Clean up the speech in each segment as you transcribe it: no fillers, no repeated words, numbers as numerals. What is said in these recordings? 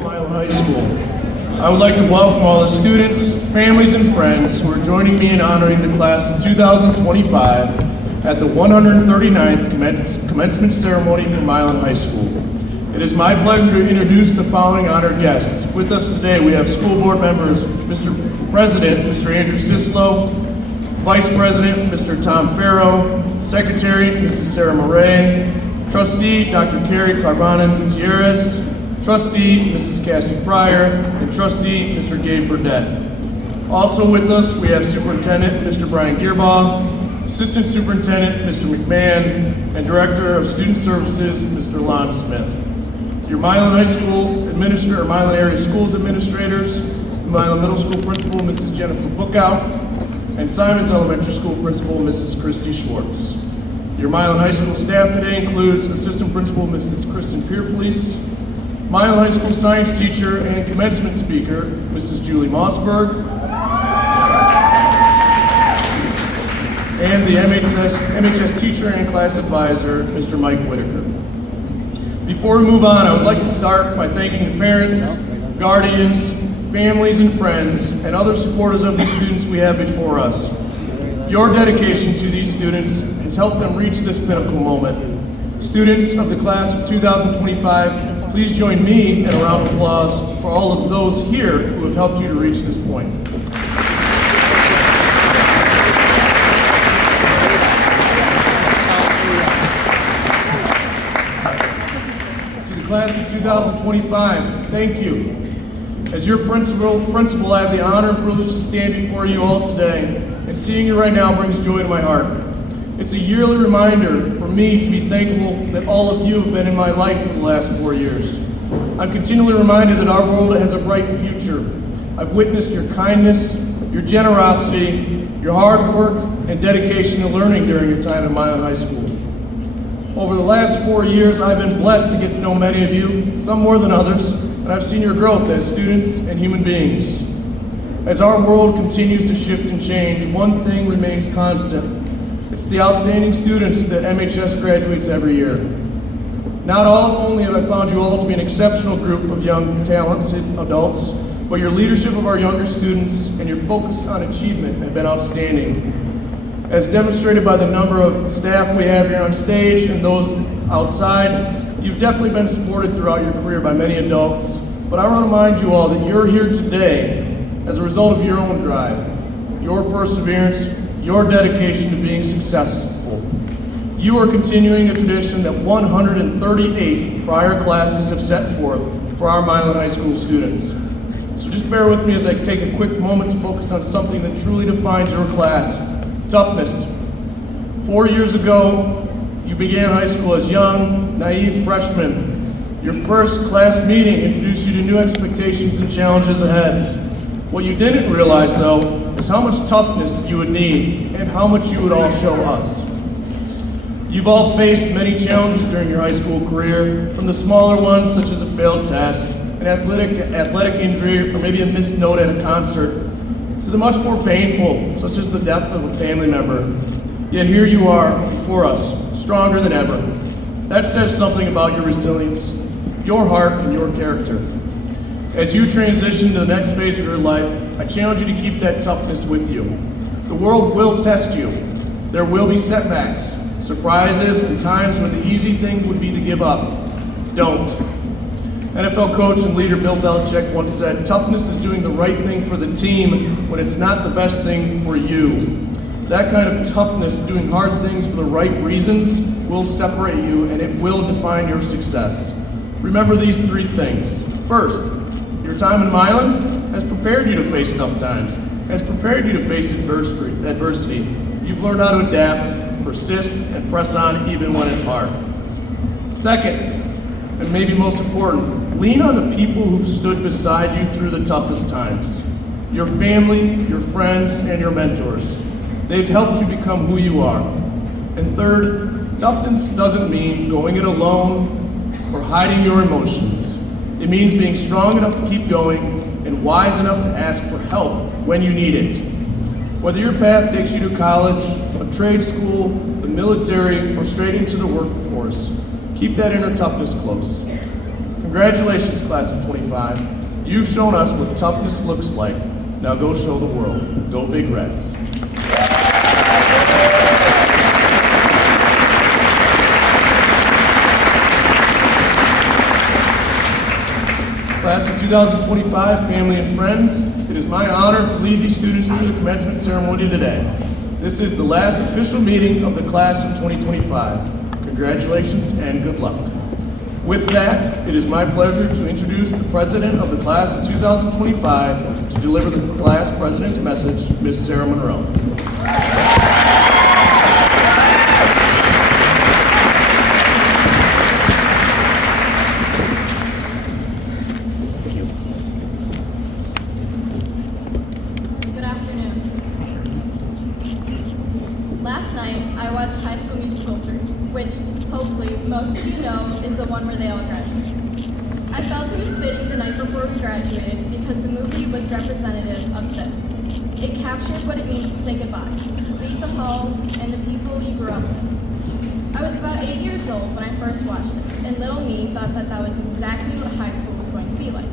Milan High School. I would like to welcome all the students, families, and friends who are joining me in honoring the class of 2025 at the 139th commencement ceremony for Milan High School. It is my pleasure to introduce the following honored guests. With us today we have school board members, Mr. President, Mr. Andrew Sislo, Vice President, Mr. Tom Farrow, Secretary, Mrs. Sarah Murray, Trustee, Dr. Carrie Carvanen Gutierrez, Trustee, Mrs. Cassie Pryor, and Trustee, Mr. Gabe Burdett. Also with us, we have Superintendent, Mr. Brian Gearbaugh, Assistant Superintendent, Mr. McMahon, and Director of Student Services, Mr. Lon Smith. Your Milan High School Administrator, Milan Area Schools Administrators, Milan Middle School Principal, Mrs. Jennifer Bookout, and Simons Elementary School Principal, Mrs. Christy Schwartz. Your Milan High School staff today includes Assistant Principal, Mrs. Kristen Pierfelice, Milan High School science teacher and commencement speaker, Mrs. Julie Mossberg, and the MHS teacher and class advisor, Mr. Mike Whitaker. Before we move on, I would like to start by thanking the parents, guardians, families, and friends, and other supporters of these students we have before us. Your dedication to these students has helped them reach this pinnacle moment. Students of the class of 2025, please join me in a round of applause for all of those here who have helped you to reach this point. To the class of 2025, thank you. As your principal, I have the honor and privilege to stand before you all today, and seeing you right now brings joy to my heart. It's a yearly reminder for me to be thankful that all of you have been in my life for the last 4 years. I'm continually reminded that our world has a bright future. I've witnessed your kindness, your generosity, your hard work, and dedication to learning during your time at Milan High School. Over the last 4 years, I've been blessed to get to know many of you, some more than others, and I've seen your growth as students and human beings. As our world continues to shift and change, one thing remains constant. It's the outstanding students that MHS graduates every year. Not only have I found you all to be an exceptional group of young, talented adults, but your leadership of our younger students and your focus on achievement have been outstanding. As demonstrated by the number of staff we have here on stage and those outside, you've definitely been supported throughout your career by many adults, but I want to remind you all that you're here today as a result of your own drive, your perseverance, your dedication to being successful. You are continuing a tradition that 138 prior classes have set forth for our Milan High School students. So just bear with me as I take a quick moment to focus on something that truly defines your class: toughness. 4 years ago, you began high school as young, naive freshmen. Your first class meeting introduced you to new expectations and challenges ahead. What you didn't realize, though, is how much toughness you would need and how much you would all show us. You've all faced many challenges during your high school career, from the smaller ones such as a failed test, an athletic injury, or maybe a missed note at a concert, to the much more painful, such as the death of a family member. Yet here you are before us, stronger than ever. That says something about your resilience, your heart, and your character. As you transition to the next phase of your life, I challenge you to keep that toughness with you. The world will test you. There will be setbacks, surprises, and times when the easy thing would be to give up. Don't. NFL coach and leader Bill Belichick once said, "Toughness is doing the right thing for the team when it's not the best thing for you." That kind of toughness, doing hard things for the right reasons, will separate you and it will define your success. Remember these 3 things. First, your time in Milan has prepared you to face tough times, has prepared you to face adversity. You've learned how to adapt, persist, and press on even when it's hard. Second, and maybe most important, lean on the people who've stood beside you through the toughest times. Your family, your friends, and your mentors. They've helped you become who you are. And third, toughness doesn't mean going it alone or hiding your emotions. It means being strong enough to keep going and wise enough to ask for help when you need it. Whether your path takes you to college, a trade school, the military, or straight into the workforce, keep that inner toughness close. Congratulations, class of 25. You've shown us what toughness looks like. Now go show the world. Go Big Reds. Class of 2025, family and friends, it is my honor to lead these students through the commencement ceremony today. This is the last official meeting of the class of 2025. Congratulations and good luck. With that, it is my pleasure to introduce the president of the class of 2025 to deliver the class president's message, Ms. Sarah Monroe. Last night, I watched High School Musical 3, which, hopefully, most of you know is the one where they all graduate. I felt it was fitting the night before we graduated because the movie was representative of this. It captured what it means to say goodbye, to leave the halls and the people you grew up with. I was about 8 years old when I first watched it, and little me thought that that was exactly what high school was going to be like.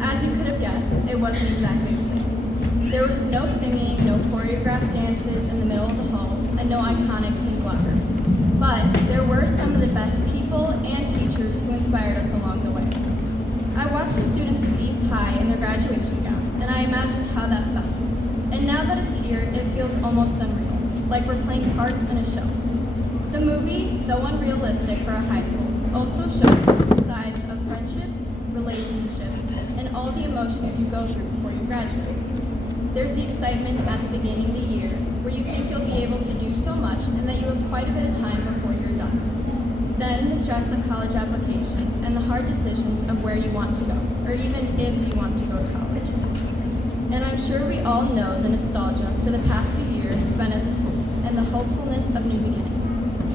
As you could have guessed, it wasn't exactly the same. There was no singing, no choreographed dances in the middle of the halls, and no iconic pink lockers. But there were some of the best people and teachers who inspired us along the way. I watched the students of East High in their graduation gowns, and I imagined how that felt. And now that it's here, it feels almost unreal, like we're playing parts in a show. The movie, though unrealistic for a high school, also shows the true sides of friendships, relationships, and all the emotions you go through before you graduate. There's the excitement at the beginning of the year, where you think you'll be able to do so much and that you have quite a bit of time before you're done. Then the stress of college applications and the hard decisions of where you want to go, or even if you want to go to college. And I'm sure we all know the nostalgia for the past few years spent at the school and the hopefulness of new beginnings.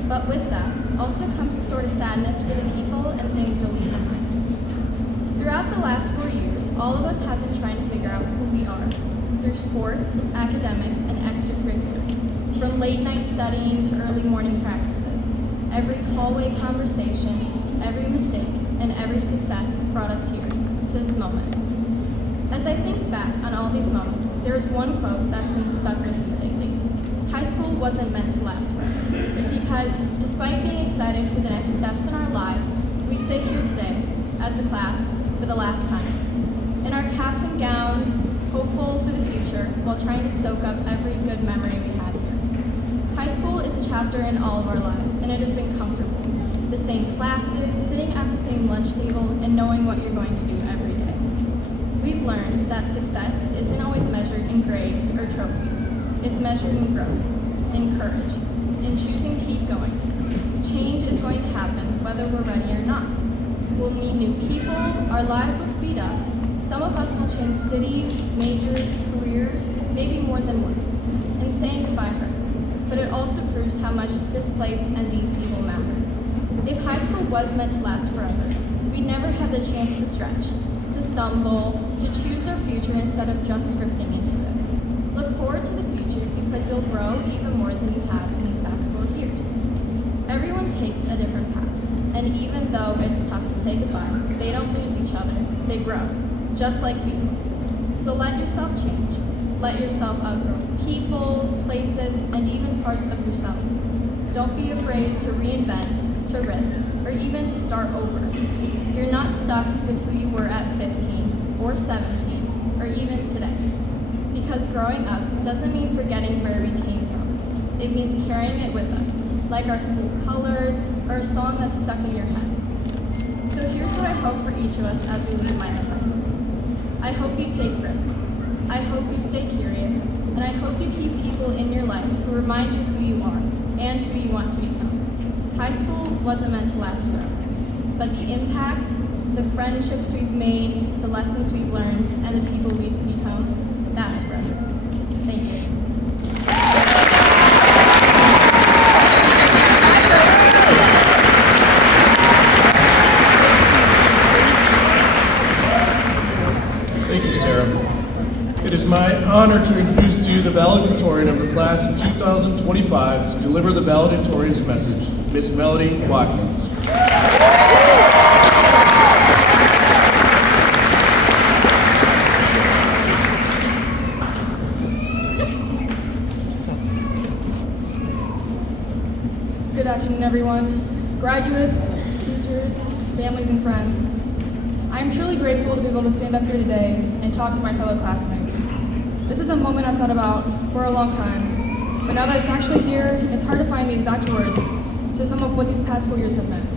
But with that also comes a sort of sadness for the people and things you'll leave behind. Throughout the last 4 years, all of us have been trying to figure out who we are, through sports, academics, and extracurriculars, from late night studying to early morning practices. Every hallway conversation, every mistake, and every success brought us here, to this moment. As I think back on all these moments, there is one quote that's been stuck with me lately. High school wasn't meant to last forever, because despite being excited for the next steps in our lives, we sit here today, as a class, for the last time. In our caps and gowns, hopeful for the future while trying to soak up every good memory we had here. High school is a chapter in all of our lives, and it has been comfortable. The same classes, sitting at the same lunch table, and knowing what you're going to do every day. We've learned that success isn't always measured in grades or trophies. It's measured in growth, in courage, in choosing to keep going. Change is going to happen whether we're ready or not. We'll meet new people, our lives will speed up. Some of us will change cities, majors, careers, maybe more than once. And saying goodbye hurts, but it also proves how much this place and these people matter. If high school was meant to last forever, we'd never have the chance to stretch, to stumble, to choose our future instead of just drifting into it. Look forward to the future because you'll grow even more than you have in these past 4 years. Everyone takes a different path, and even though it's tough to say goodbye, they don't lose each other, they grow. Just like people. So let yourself change. Let yourself outgrow people, places, and even parts of yourself. Don't be afraid to reinvent, to risk, or even to start over. You're not stuck with who you were at 15, or 17, or even today. Because growing up doesn't mean forgetting where we came from. It means carrying it with us, like our school colors, or a song that's stuck in your head. So here's what I hope for each of us as we leave Milan High School. I hope you take risks. I hope you stay curious, and I hope you keep people in your life who remind you who you are and who you want to become. High school wasn't meant to last forever, but the impact, the friendships we've made, the lessons we've learned, and the people we've become, that's forever. Thank you. Thank you, Sarah. It is my honor to introduce to you the valedictorian of the class of 2025 to deliver the valedictorian's message, Miss Melody Watkins. afternoon, everyone. Graduates, teachers, families, and friends. I am truly grateful to be able to stand up here today and talk to my fellow classmates. This is a moment I've thought about for a long time, but now that it's actually here, it's hard to find the exact words to sum up what these past 4 years have meant.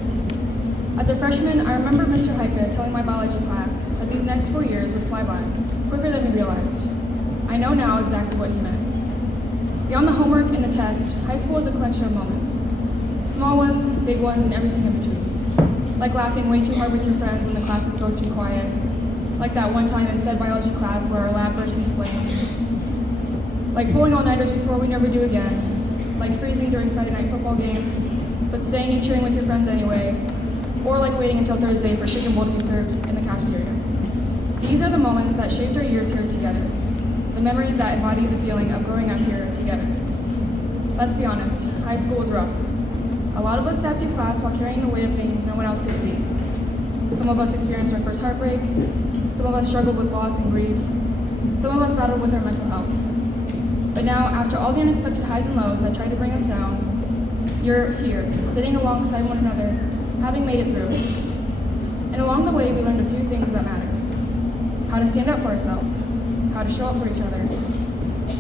As a freshman, I remember Mr. Heike telling my biology class that these next 4 years would fly by, quicker than we realized. I know now exactly what he meant. Beyond the homework and the test, high school is a collection of moments. Small ones, big ones, and everything in between. Like laughing way too hard with your friends when the class is supposed to be quiet. Like that one time in said biology class where our lab burst into flames. Like pulling all-nighters we swore we'd never do again. Like freezing during Friday night football games, but staying and cheering with your friends anyway. Or like waiting until Thursday for chicken bowl to be served in the cafeteria. These are the moments that shaped our years here together. The memories that embody the feeling of growing up here together. Let's be honest, high school was rough. A lot of us sat through class while carrying the weight of things no one else could see. Some of us experienced our first heartbreak. Some of us struggled with loss and grief. Some of us battled with our mental health. But now, after all the unexpected highs and lows that tried to bring us down, you're here, sitting alongside one another, having made it through. And along the way, we learned a few things that matter. How to stand up for ourselves, how to show up for each other,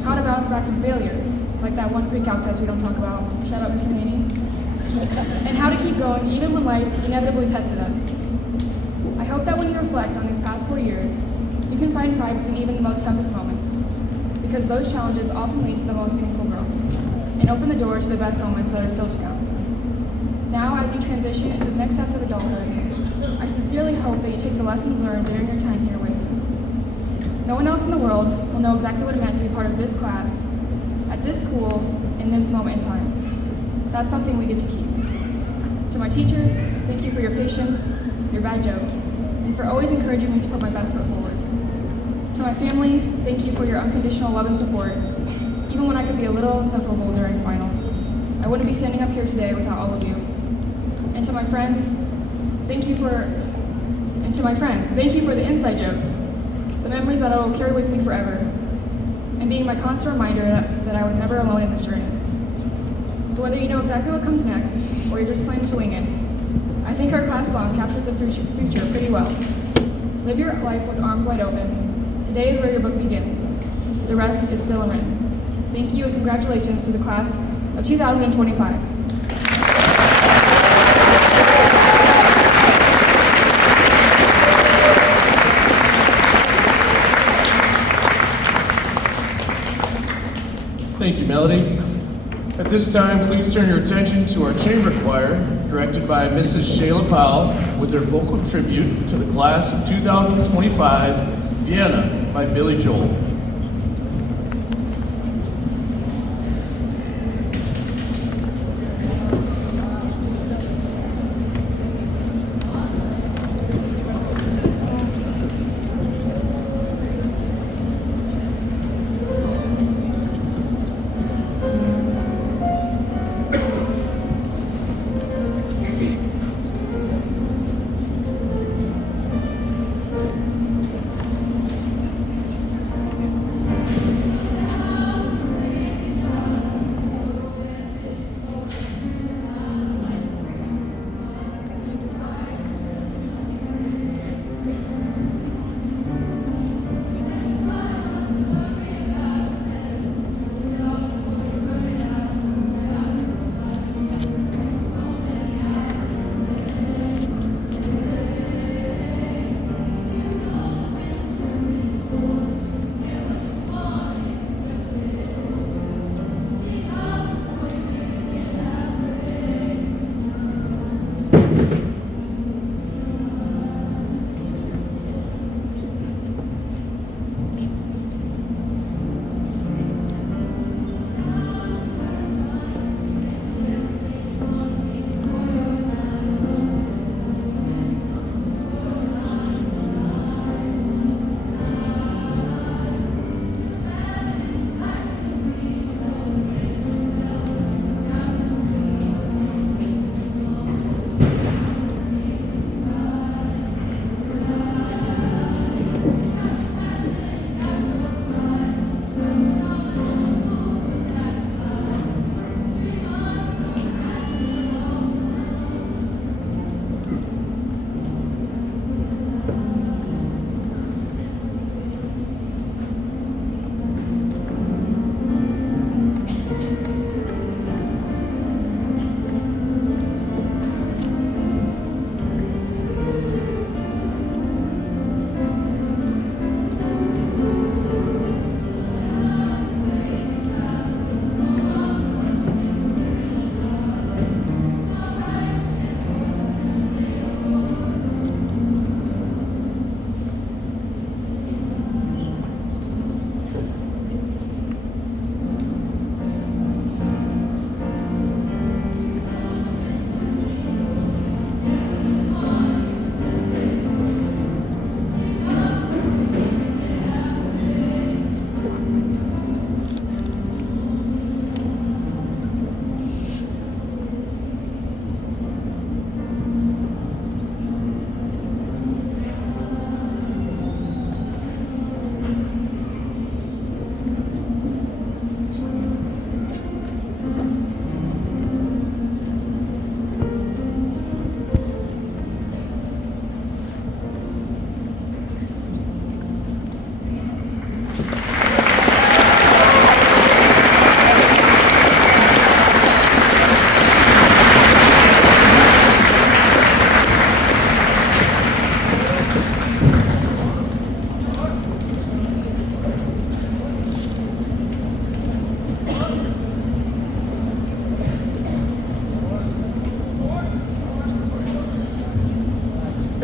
how to bounce back from failure, like that one pre-calc test we don't talk about, shout out Ms. Manini, and how to keep going even when life inevitably tested us. I hope that when you reflect on these past 4 years, you can find pride within even the most toughest moments, because those challenges often lead to the most meaningful growth, and open the door to the best moments that are still to come. Now, as you transition into the next steps of adulthood, I sincerely hope that you take the lessons learned during your time here with you. No one else in the world will know exactly what it meant to be part of this class, at this school, in this moment in time. That's something we get to keep. To my teachers, thank you for your patience, your bad jokes, and for always encouraging me to put my best foot forward. To my family, thank you for your unconditional love and support, even when I could be a little insufferable during finals. I wouldn't be standing up here today without all of you. And to my friends, thank you for the inside jokes, the memories that I will carry with me forever, and being my constant reminder that I was never alone in this journey. So whether you know exactly what comes next, or you're just planning to wing it, I think our class song captures the future pretty well. Live your life with arms wide open. Today is where your book begins. The rest is still unwritten. Thank you and congratulations to the class of 2025. Thank you, Melody. At this time, please turn your attention to our chamber choir, directed by Mrs. Shayla Powell, with their vocal tribute to the class of 2025, Vienna, by Billy Joel.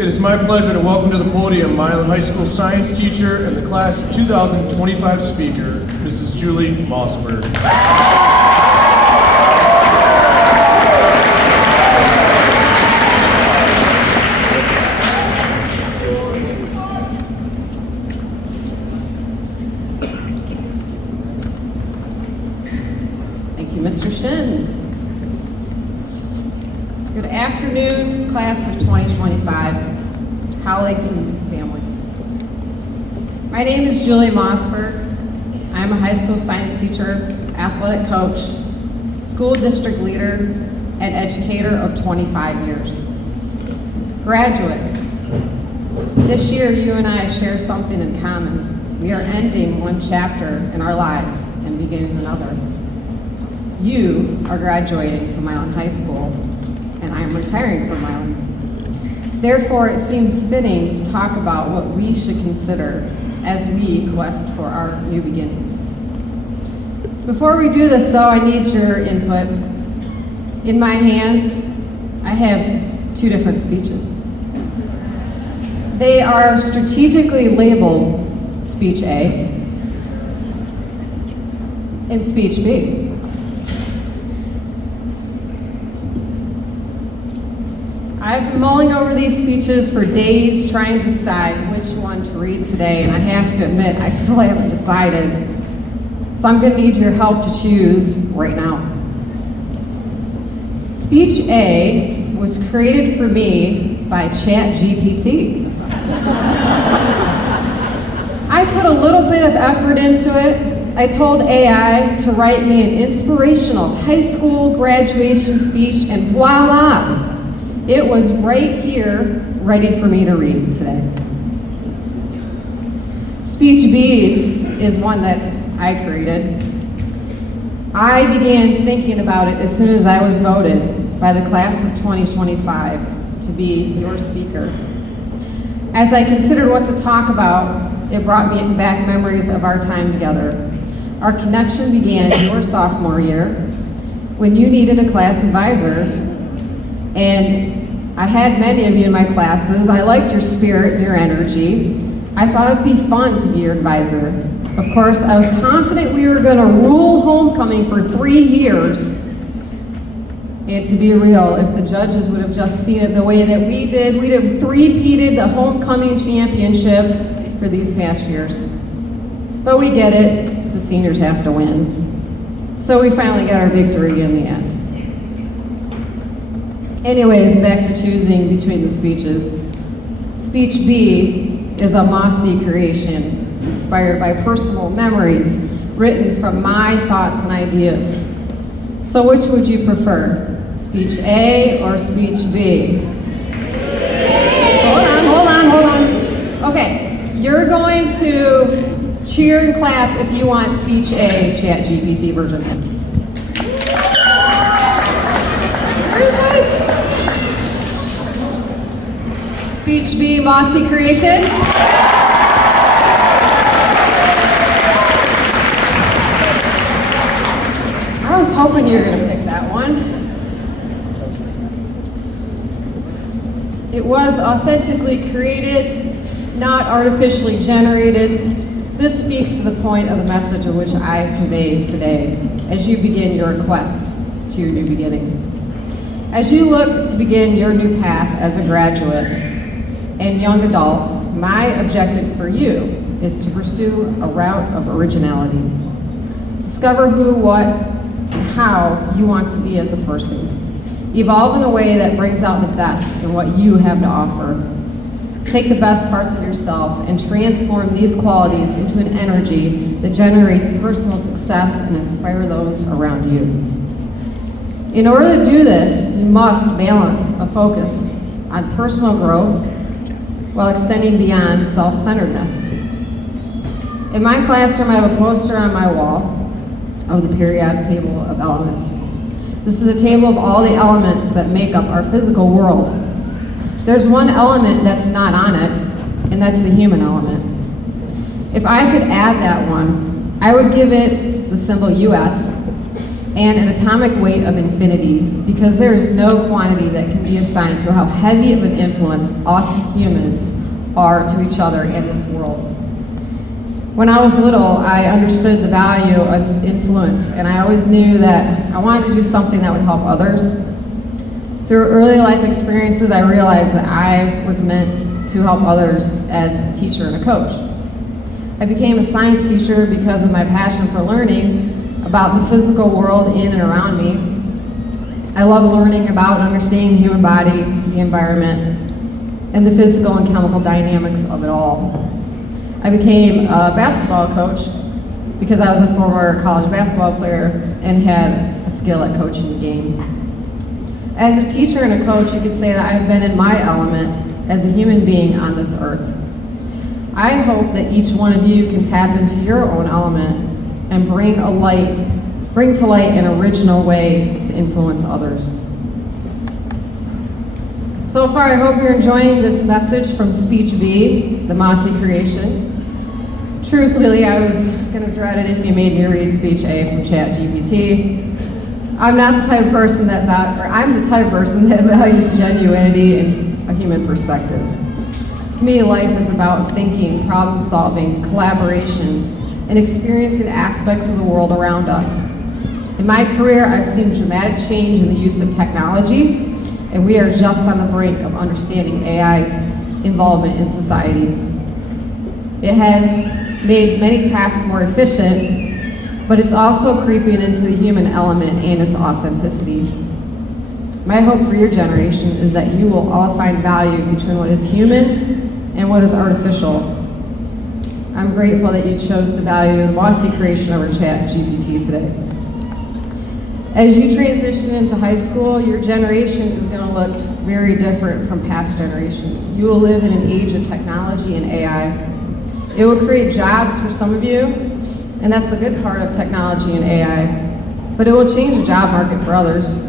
It is my pleasure to welcome to the podium Milan High School science teacher and the class of 2025 speaker, Mrs. Julie Mossberg. Thank you, Mr. Shin. Good afternoon, class of 2025, colleagues and families. My name is Julie Mossberg. I'm a high school science teacher, athletic coach, school district leader, and educator of 25 years. Graduates, this year you and I share something in common. We are ending one chapter in our lives and beginning another. You are graduating from Milan High School, and I am retiring from Milan. Therefore, it seems fitting to talk about what we should consider as we quest for our new beginnings. Before we do this, though, I need your input. In my hands, I have two different speeches. They are strategically labeled Speech A and Speech B. I've been mulling over these speeches for days trying to decide which one to read today, and I have to admit, I still haven't decided. So I'm going to need your help to choose right now. Speech A was created for me by ChatGPT. I put a little bit of effort into it. I told AI to write me an inspirational high school graduation speech, and voila! It was right here, ready for me to read today. Speech B is one that I created. I began thinking about it as soon as I was voted by the class of 2025 to be your speaker. As I considered what to talk about, it brought me back memories of our time together. Our connection began your sophomore year when you needed a class advisor, and I had many of you in my classes. I liked your spirit and your energy. I thought it'd be fun to be your advisor. Of course, I was confident we were gonna rule homecoming for 3 years. And to be real, if the judges would have just seen it the way that we did, we'd have three-peated the homecoming championship for these past years. But we get it, the seniors have to win. So we finally got our victory in the end. Anyways, back to choosing between the speeches. Speech B is a mossy creation, inspired by personal memories, written from my thoughts and ideas. So which would you prefer? Speech A or Speech B? Hold on. Okay, you're going to cheer and clap if you want Speech A, ChatGPT version. Seriously? Speech B, mossy creation. I was hoping you were going to pick that one. It was authentically created, not artificially generated. This speaks to the point of the message of which I convey today as you begin your quest to your new beginning. As you look to begin your new path as a graduate and young adult, my objective for you is to pursue a route of originality. Discover who, what, and how you want to be as a person. Evolve in a way that brings out the best in what you have to offer. Take the best parts of yourself and transform these qualities into an energy that generates personal success and inspire those around you. In order to do this, you must balance a focus on personal growth while extending beyond self-centeredness. In my classroom, I have a poster on my wall of the periodic table of elements. This is a table of all the elements that make up our physical world. There's one element that's not on it, and that's the human element. If I could add that one, I would give it the symbol US, and an atomic weight of infinity, because there is no quantity that can be assigned to how heavy of an influence us humans are to each other and this world. When I was little, I understood the value of influence, and I always knew that I wanted to do something that would help others. Through early life experiences, I realized that I was meant to help others as a teacher and a coach. I became a science teacher because of my passion for learning about the physical world in and around me. I love learning about and understanding the human body, the environment, and the physical and chemical dynamics of it all. I became a basketball coach because I was a former college basketball player and had a skill at coaching the game. As a teacher and a coach, you could say that I've been in my element as a human being on this earth. I hope that each one of you can tap into your own element and bring to light an original way to influence others. So far, I hope you're enjoying this message from Speech B, the Mossy creation. Truthfully, I was gonna dread it if you made me read Speech A from ChatGPT. I'm the type of person that values genuinity and a human perspective. To me, life is about thinking, problem solving, collaboration, and experiencing aspects of the world around us. In my career, I've seen dramatic change in the use of technology, and we are just on the brink of understanding AI's involvement in society. It has made many tasks more efficient, but it's also creeping into the human element and its authenticity. My hope for your generation is that you will all find value between what is human and what is artificial. I'm grateful that you chose to value the Mossy creation over ChatGPT today. As you transition into high school, your generation is going to look very different from past generations. You will live in an age of technology and AI. It will create jobs for some of you, and that's the good part of technology and AI, but it will change the job market for others.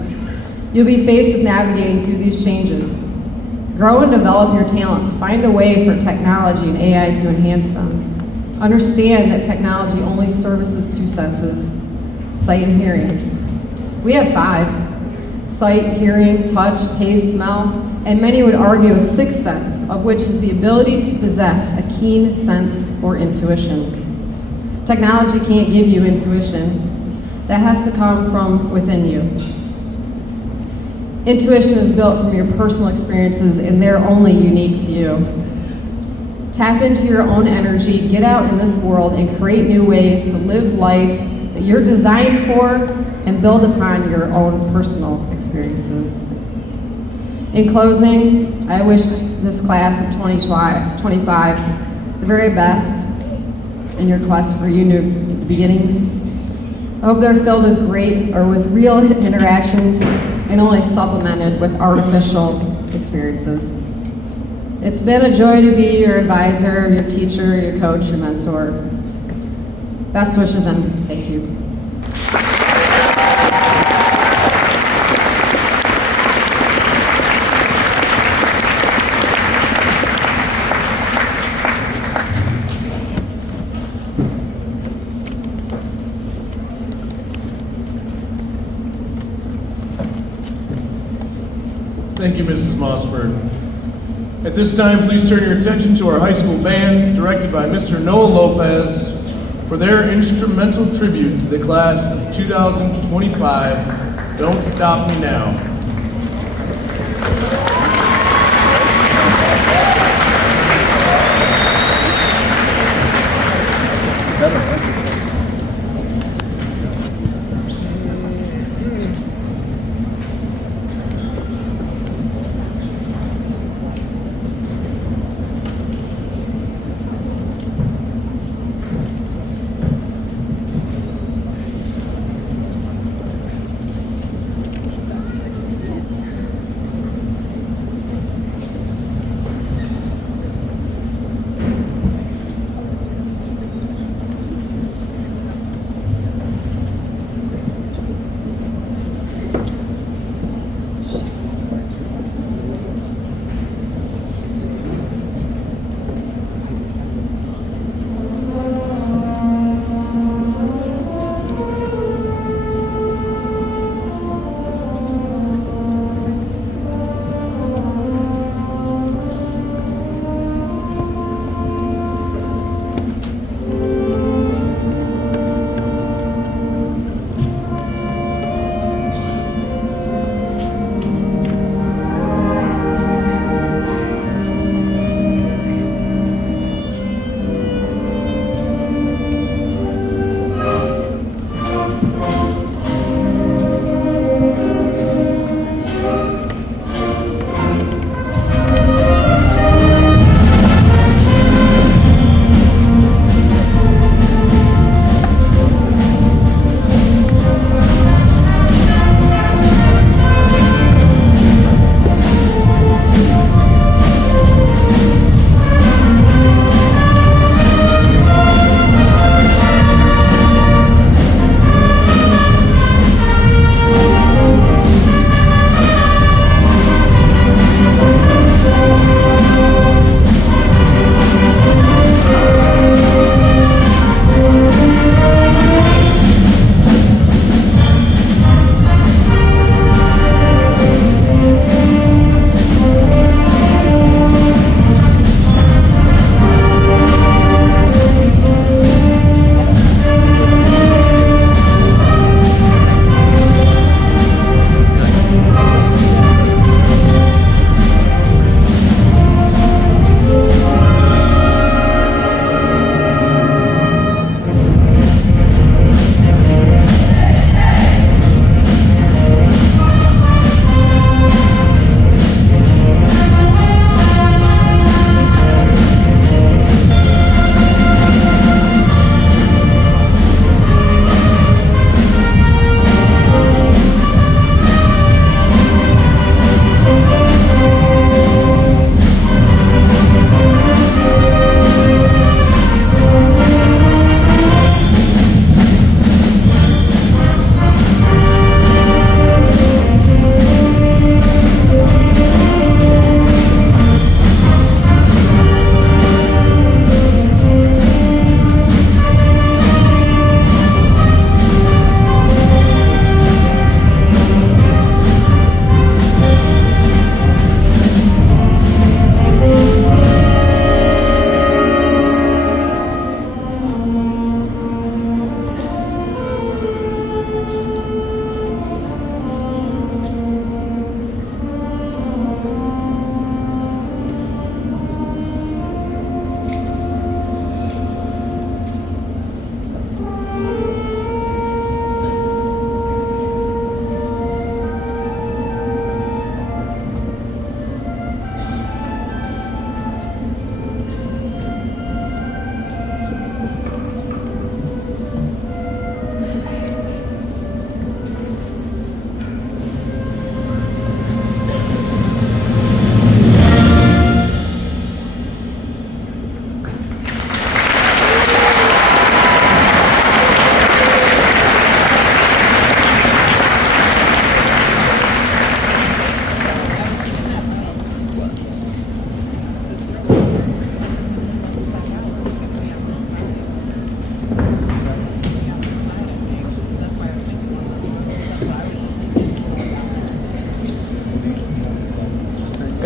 You'll be faced with navigating through these changes. Grow and develop your talents. Find a way for technology and AI to enhance them. Understand that technology only services two senses, sight and hearing. We have five: sight, hearing, touch, taste, smell, and many would argue a sixth sense, of which is the ability to possess a keen sense or intuition. Technology can't give you intuition. That has to come from within you. Intuition is built from your personal experiences, and they're only unique to you. Tap into your own energy, get out in this world, and create new ways to live life that you're designed for, and build upon your own personal experiences. In closing, I wish this class of 2025 the very best in your quest for new beginnings. I hope they're filled with with real interactions and only supplemented with artificial experiences. It's been a joy to be your advisor, your teacher, your coach, your mentor. Best wishes and thank you. Thank you, Mrs. Mossberg. At this time, please turn your attention to our high school band, directed by Mr. Noah Lopez, for their instrumental tribute to the class of 2025, Don't Stop Me Now.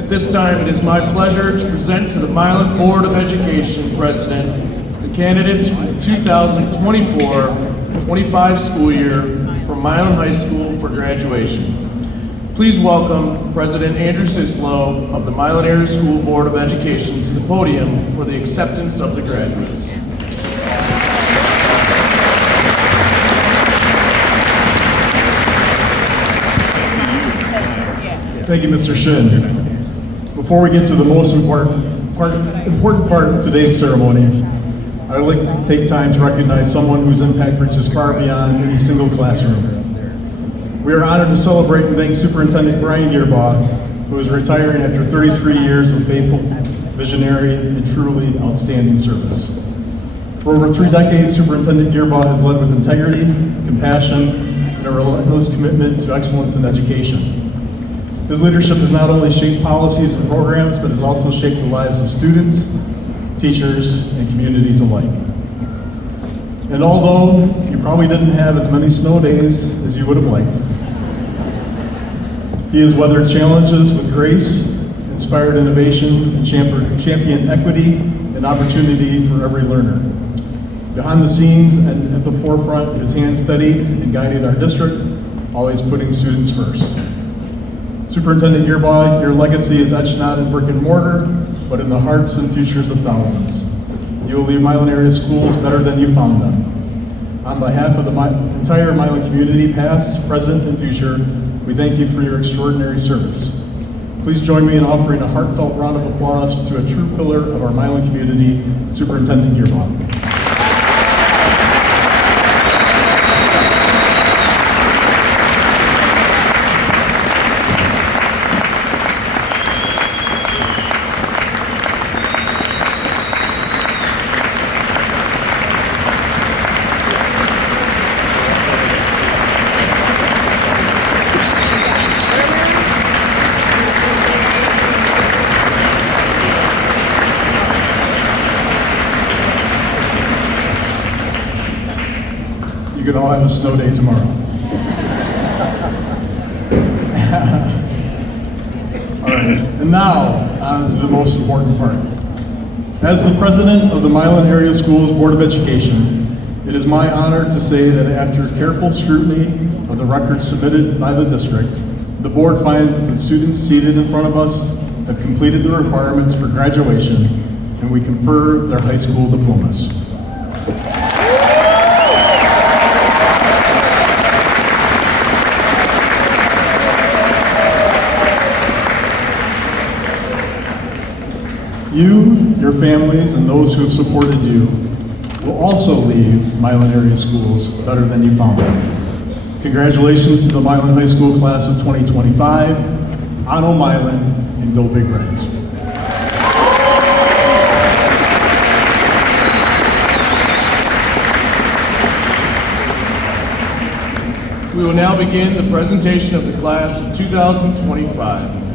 At this time, it is my pleasure to present to the Milan Board of Education President the candidates for the 2024-25 school year from Milan High School for graduation. Please welcome President Andrew Sislo of the Milan Area School Board of Education to the podium for the acceptance of the graduates. Thank you, Mr. Shin. Before we get to the most important part of today's ceremony, I would like to take time to recognize someone whose impact reaches far beyond any single classroom. We are honored to celebrate and thank Superintendent Brian Gearbaugh, who is retiring after 33 years of faithful, visionary, and truly outstanding service. For over 3 decades, Superintendent Gearbaugh has led with integrity, compassion, and a relentless commitment to excellence in education. His leadership has not only shaped policies and programs, but has also shaped the lives of students, teachers, and communities alike. And although you probably didn't have as many snow days as you would have liked, he has weathered challenges with grace, inspired innovation, and championed equity and opportunity for every learner. Behind the scenes and at the forefront, his hand steadied and guided our district, always putting students first. Superintendent Gearbaugh, your legacy is etched not in brick and mortar, but in the hearts and futures of thousands. You will leave Milan Area Schools better than you found them. On behalf of the entire Milan community, past, present, and future, we thank you for your extraordinary service. Please join me in offering a heartfelt round of applause to a true pillar of our Milan community, Superintendent Gearbaugh. You could all have a snow day tomorrow. All right, and now on to the most important part. As the president of the Milan Area Schools Board of Education, it is my honor to say that after careful scrutiny of the records submitted by the district, the board finds that the students seated in front of us have completed the requirements for graduation, and we confer their high school diplomas. You, your families, and those who have supported you will also leave Milan Area Schools better than you found them. Congratulations to the Milan High School class of 2025. Ano Milan, and go Big Reds. We will now begin the presentation of the class of 2025.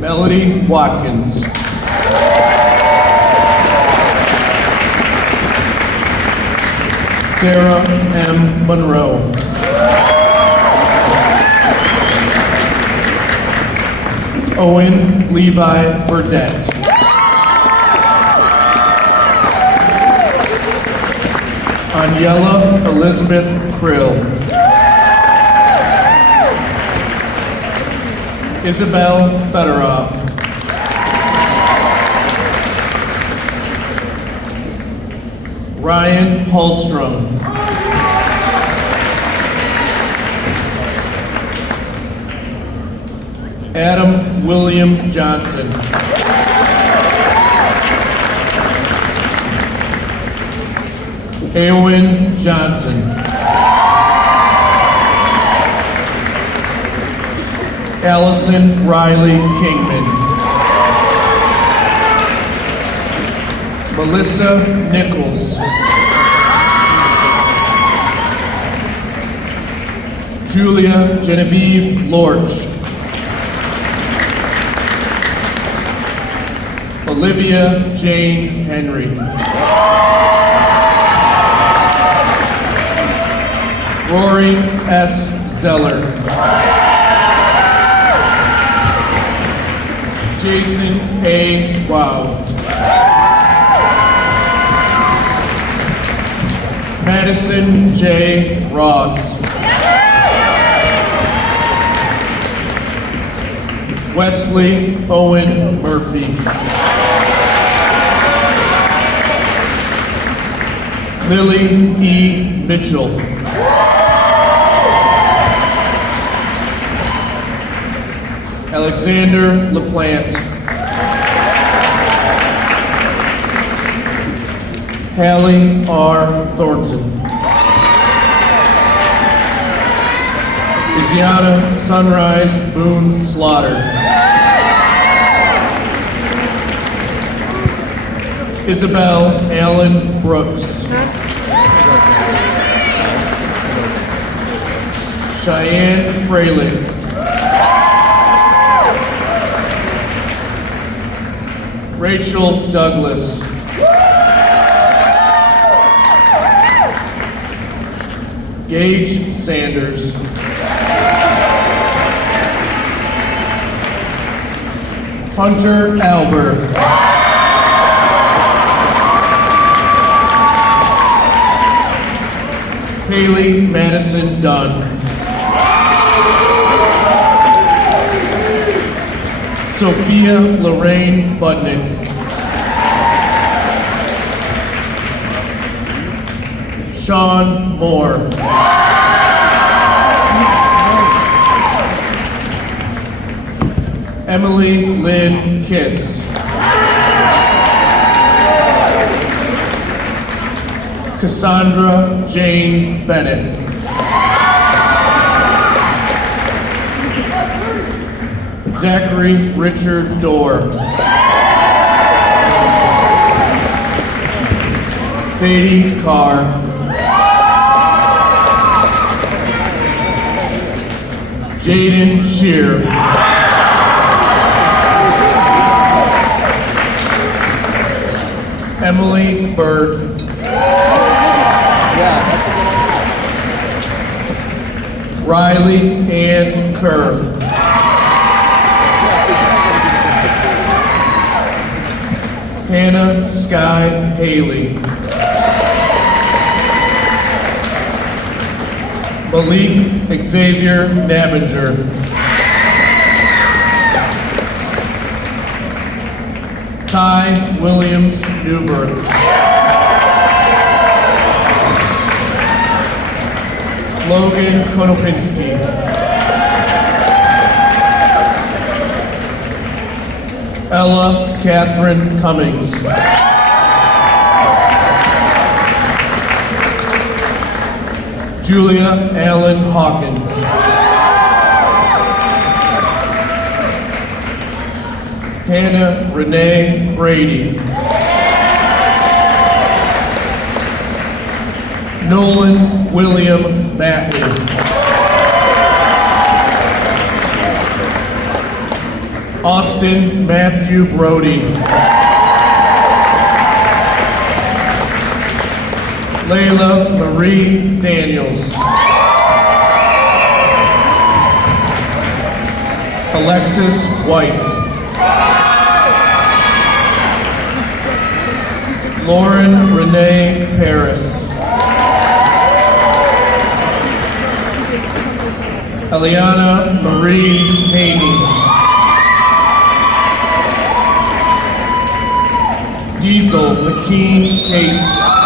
Melody Watkins. Sarah M. Monroe. Owen Levi Burdett. Aniela Elizabeth Krill. Isabel Fedorov. Ryan Holstrom. Adam William Johnson. Eowyn Johnson. Allison Riley Kingman. Melissa Nichols. Julia Genevieve Lorch. Olivia Jane Henry. Rory S. Zeller. Jason A. Wow. Madison J. Ross. Wesley Owen Murphy. Lily E. Mitchell. Alexander LaPlante. Hallie R. Thornton. Isiana Sunrise Boone Slaughter. Isabel Allen Brooks. Cheyenne Fralick. Rachel Douglas. Gage Sanders. Hunter Albert. Haley Madison Dunn. Sophia Lorraine Budnick. Sean Moore. Emily Lynn Kiss. Cassandra Jane Bennett. Zachary Richard Dorr. Sadie Carr. Jaden Shear. Emily Bird. Riley Ann Kerr. Hannah Sky Haley. Malik Xavier Nabinger. Ty Williams Newberg. Logan Konopinski. Ella Catherine Cummings. Julia Allen Hawkins. Hannah Renee Brady. Nolan William Batley. Austin Matthew Brody. Layla Marie Daniels. Alexis White. Lauren Renee Paris. Eliana Marie Haney. Diesel McKean Cates.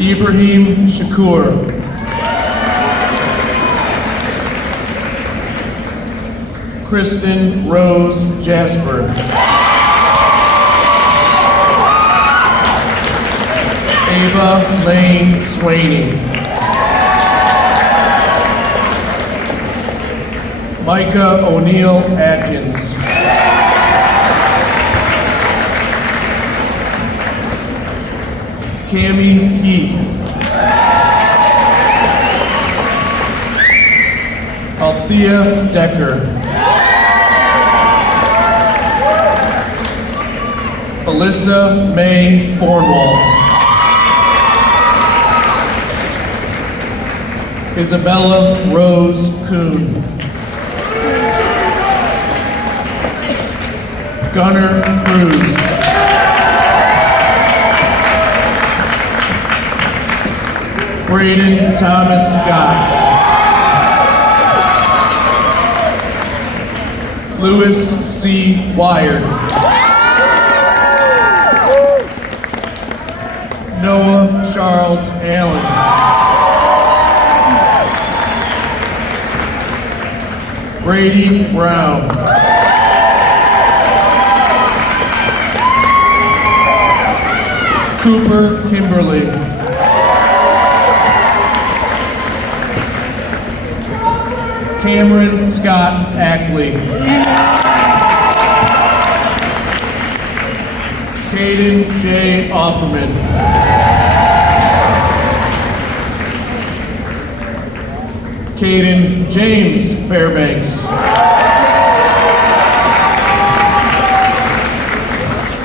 Ibrahim Shakur. Kristen Rose Jasper. Ava Lane Swaney. Micah O'Neill Atkins. Cammie Heath. Cynthia Decker. Alyssa May Fornwall. Isabella Rose Kuhn. Gunnar Cruz. Braden Thomas Scotts. Lewis C. Wired. Noah Charles Allen. Brady Brown. Cooper Kimberly. Cameron Scott Ackley. Caden J. Offerman. Caden James Fairbanks.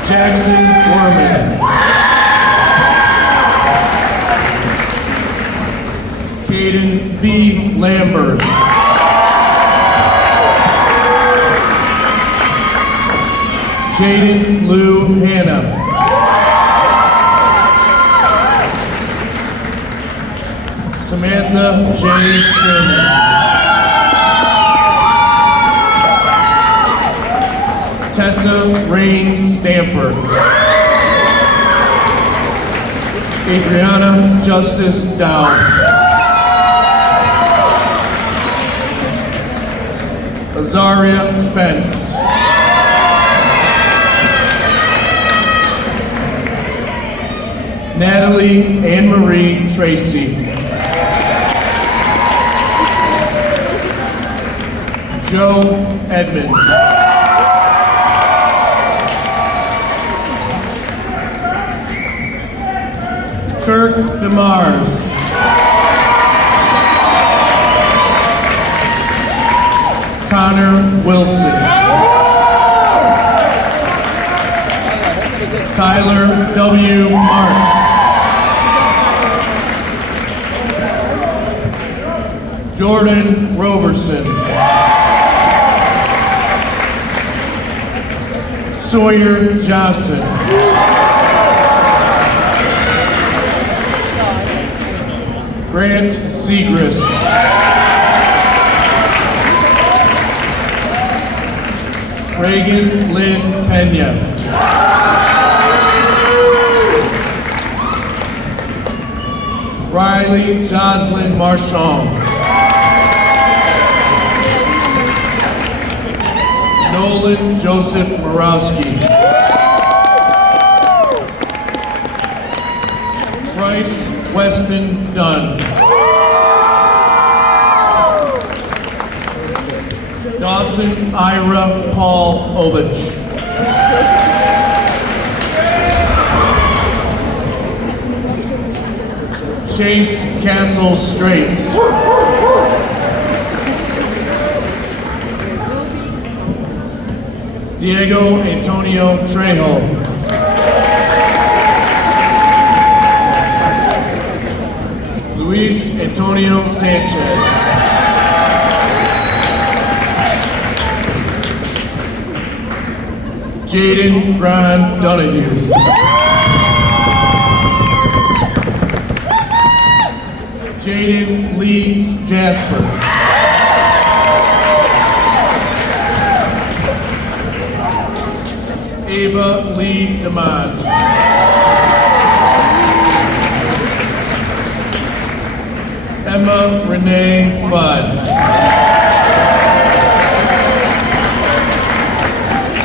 Jackson Werman. Caden B. Lambers. Jaden Lou Hanna. Samantha J. Sherman. Tessa Rain Stamper. Adriana Justice Dow. Azaria Spence. Natalie Anne-Marie Tracy. Joe Edmonds. Kirk DeMars. Connor Wilson. Tyler W. Marks. Jordan Roberson. Sawyer Johnson. Grant Segrist. Reagan Lynn Pena. Riley Jocelyn Marchand. Nolan Joseph Morowski. Bryce Weston Dunn. Dawson Ira Paul Ovich. Chase Castle Straits. Diego Antonio Trejo. Luis Antonio Sanchez. Jaden Ron Donahue. Jaden Lee Jasper. Ava Lee DeMont. Emma Renee Budd.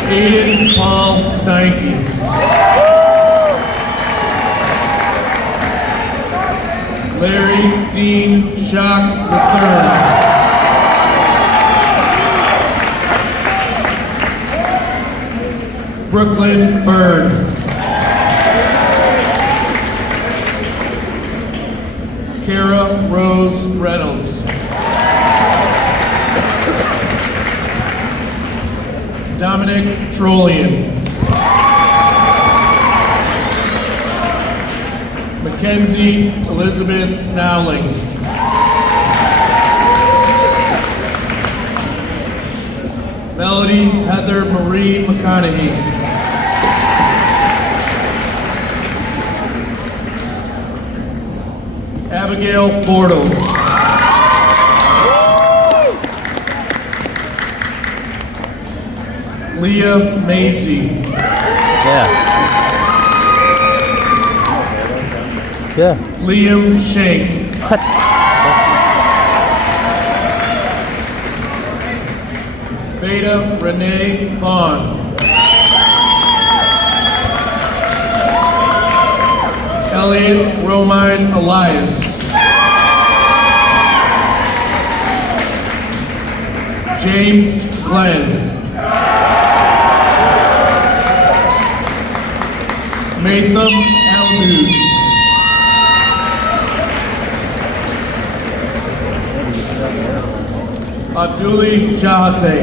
Aiden Paul Steinke. Larry Dean Schock III. Brooklyn Bird. Kara Rose Reynolds. Dominic Trollian. Mackenzie Elizabeth Nowling. Melody Heather Marie McConaughey. Abigail Bortles. Leah Macy. Yeah. Liam Shank. Beta Renee Vaughn. Elliot Romine Elias. James Glenn. Matham Aldude. Abduli Jahate.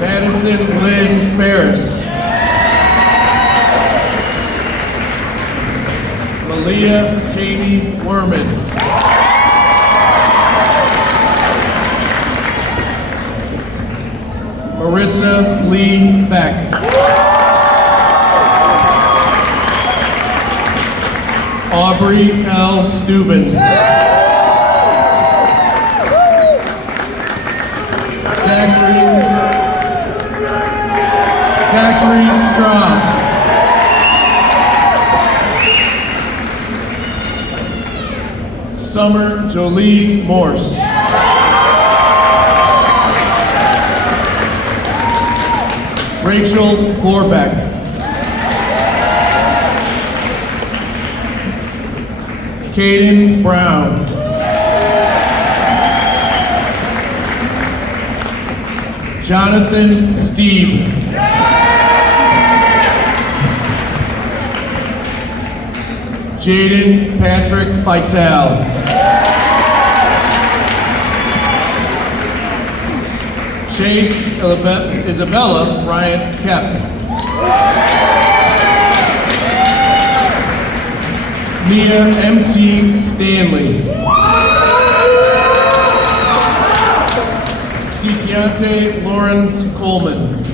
Madison Lynn Ferris. Malia Jamie Werman. Marissa Lee Beck. Aubrey L. Steuben. Zachary Straub. Summer Jolie Morse. Rachel Vorbeck. Caden Brown. Jonathan Steve. Jaden Patrick Fitel. Chase Isabella Bryant Kep. Mia M.T. Stanley. DeKeontae Lawrence Coleman.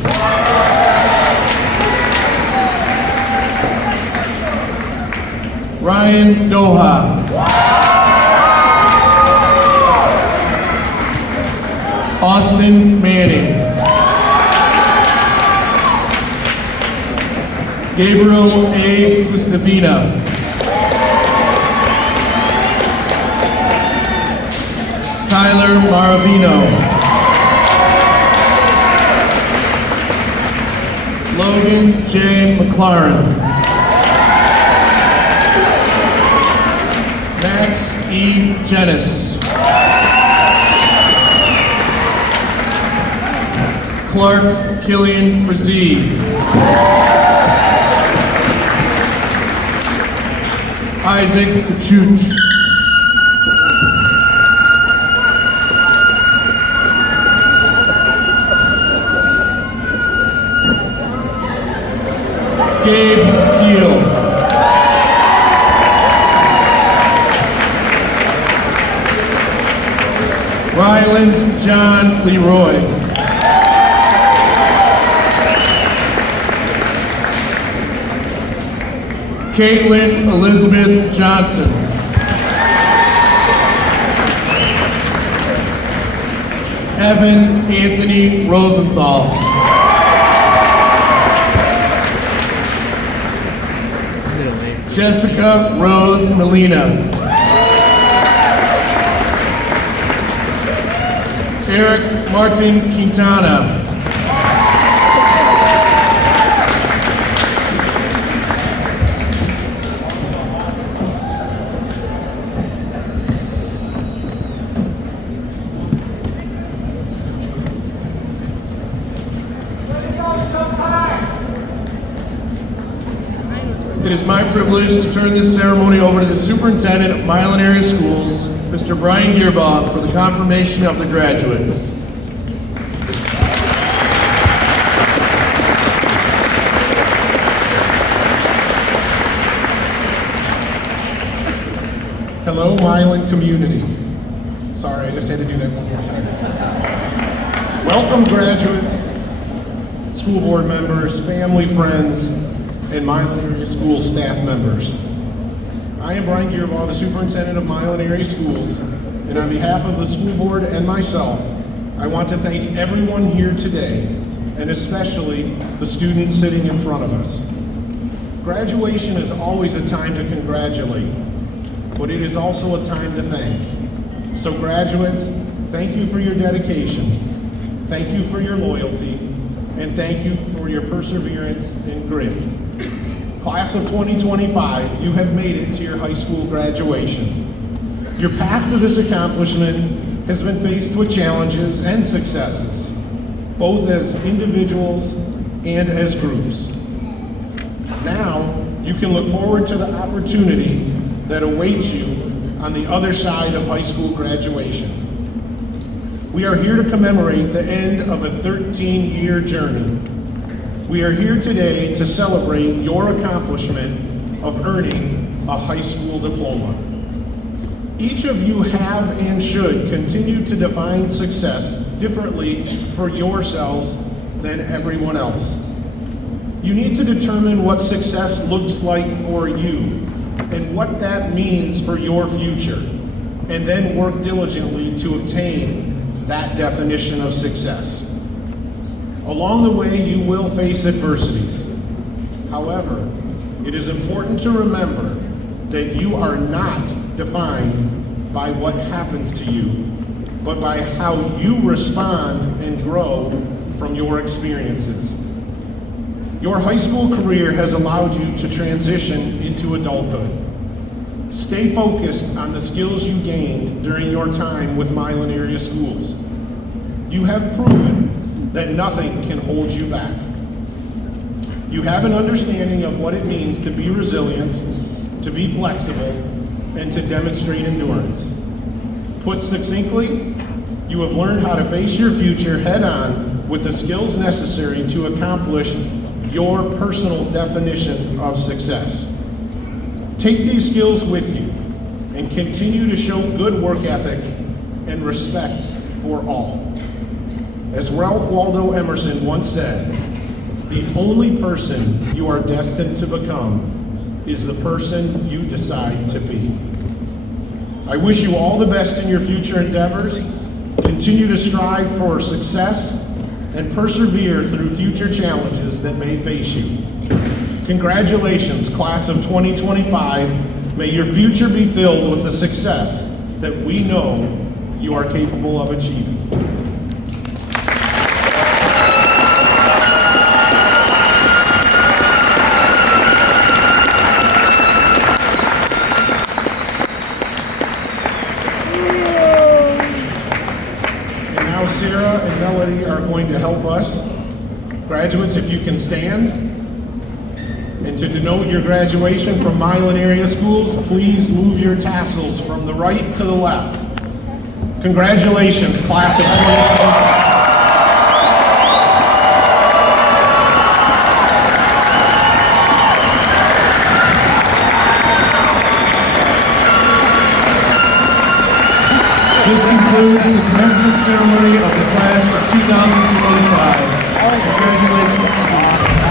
Ryan Doha. Austin Manning. Gabriel A. Gustavina. Tyler Maravino. Logan J. McLaren. Max E. Jenis. Clark Killian Frazee. Isaac Kachuch. Gabe Keel. Ryland John Leroy. Caitlin Elizabeth Johnson. Evan Anthony Rosenthal. Jessica Rose Molina. Eric Martin Quintana. It is my privilege to turn this ceremony over to the Superintendent of Milan Area Schools, Mr. Brian Gearbaugh, for the confirmation of the graduates. Hello, Milan community. Sorry, I just had to do that one more time. Welcome, graduates, school board members, family, friends, and Milan Area School staff members. I am Brian Gearbaugh, the superintendent of Milan Area Schools, and on behalf of the school board and myself, I want to thank everyone here today, and especially the students sitting in front of us. Graduation is always a time to congratulate, but it is also a time to thank. So graduates, thank you for your dedication, thank you for your loyalty, and thank you for your perseverance and grit. Class of 2025, you have made it to your high school graduation. Your path to this accomplishment has been faced with challenges and successes, both as individuals and as groups. Now, you can look forward to the opportunity that awaits you on the other side of high school graduation. We are here to commemorate the end of a 13-year journey. We are here today to celebrate your accomplishment of earning a high school diploma. Each of you have and should continue to define success differently for yourselves than everyone else. You need to determine what success looks like for you and what that means for your future, and then work diligently to obtain that definition of success. Along the way, you will face adversities. However, it is important to remember that you are not defined by what happens to you, but by how you respond and grow from your experiences. Your high school career has allowed you to transition into adulthood. Stay focused on the skills you gained during your time with Milan Area Schools. You have proven that nothing can hold you back. You have an understanding of what it means to be resilient, to be flexible, and to demonstrate endurance. Put succinctly, you have learned how to face your future head on with the skills necessary to accomplish your personal definition of success. Take these skills with you and continue to show good work ethic and respect for all. As Ralph Waldo Emerson once said, the only person you are destined to become is the person you decide to be. I wish you all the best in your future endeavors. Continue to strive for success and persevere through future challenges that may face you. Congratulations, class of 2025. May your future be filled with the success that we know you are capable of achieving. And now Sarah and Melody are going to help us. Graduates, if you can stand. And to denote your graduation from Milan Area Schools, please move your tassels from the right to the left. Congratulations, class of 2025. This concludes the commencement ceremony of the class of 2025. Congratulations, students.